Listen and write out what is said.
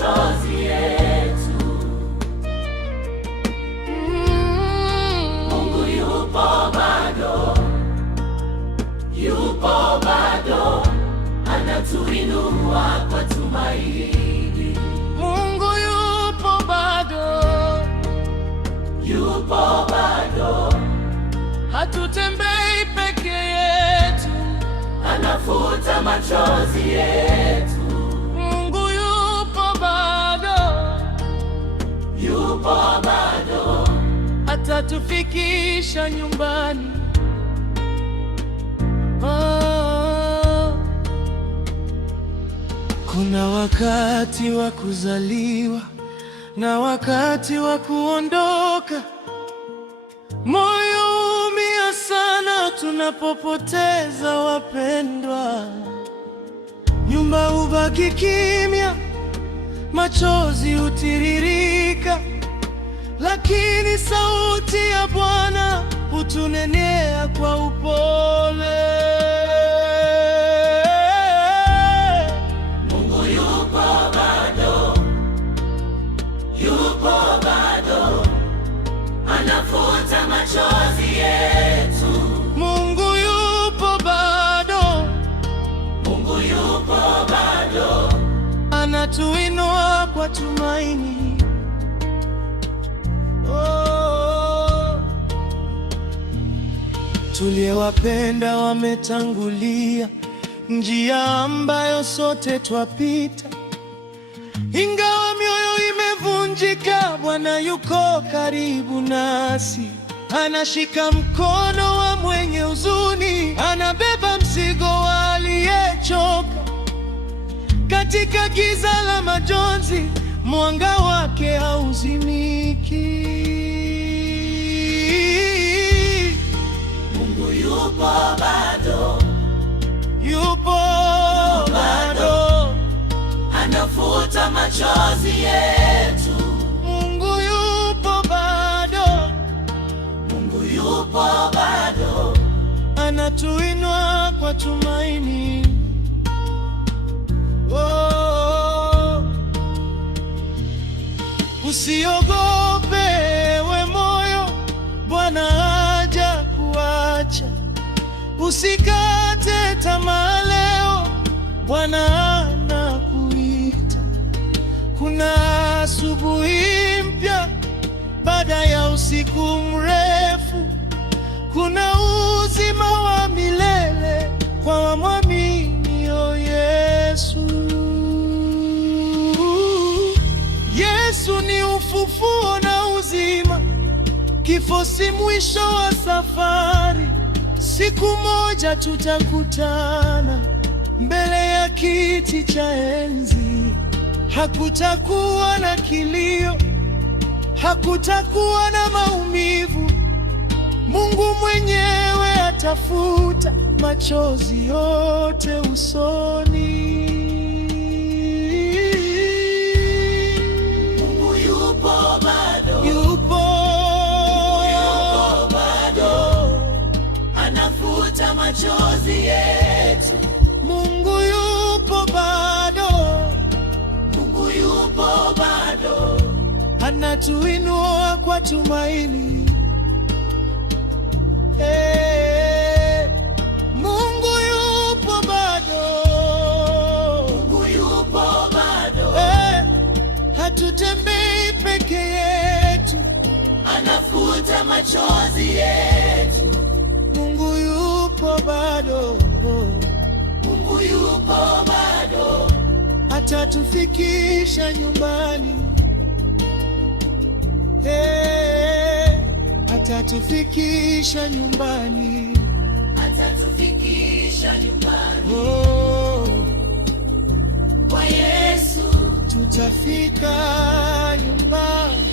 machozi yetu. Mungu yupo bado, yupo bado, anatuinua kwa tumaini. Mungu yupo bado, yupo bado, hatutembei peke yetu, anafuta machozi yetu. Mungu yupo bado, yupo bado, atatufikisha nyumbani. Oh, kuna wakati wa kuzaliwa na wakati wa kuondoka. Moyo huumia sana tunapopoteza wapendwa. Nyumba hubaki kimya, machozi hutiririka, lakini sauti ya Bwana hutunenea kwa upole. Mungu yupo bado, yupo bado, anafuta machozi yetu. Mungu yupo bado, Mungu yupo bado, anatuinua kwa tumaini. Oh, tuliowapenda wametangulia njia ambayo sote twapita. Ingawa mioyo imevunjika, Bwana yuko karibu nasi. Anashika mkono wa mwenye huzuni, anabeba mzigo wa aliyechoka. Katika giza la majonzi, mwanga wake hauzimiki. Mungu yupo bado, Yupo bado, anafuta machozi yetu. Mungu yupo bado, Mungu yupo bado, anatuinua kwa tumaini. Oh, usiogope we moyo, Bwana haja kuacha. Usikate tamaa leo, Bwana anakuita. Kuna asubuhi mpya baada ya usiku mrefu. Kuna uzima wa milele kwa wamwaminio Yesu. Yesu ni ufufuo na uzima. Kifo si mwisho wa safari. Siku moja tutakutana mbele ya kiti cha enzi. Hakutakuwa na kilio, hakutakuwa na maumivu. Mungu mwenyewe atafuta machozi yote usoni. Mungu yupo bado, Yupo bado, anafuta machozi yetu. Mungu yupo bado, Mungu yupo bado, anatuinua kwa tumaini. Mungu yupo bado, Mungu yupo bado, hatutembei peke yetu, anafuta machozi yetu. Mungu yupo bado, Mungu yupo bado, atatufikisha nyumbani. Atatufikisha nyumbani. atatufikisha nyumbani. Oh, Kwa Yesu tutafika nyumbani.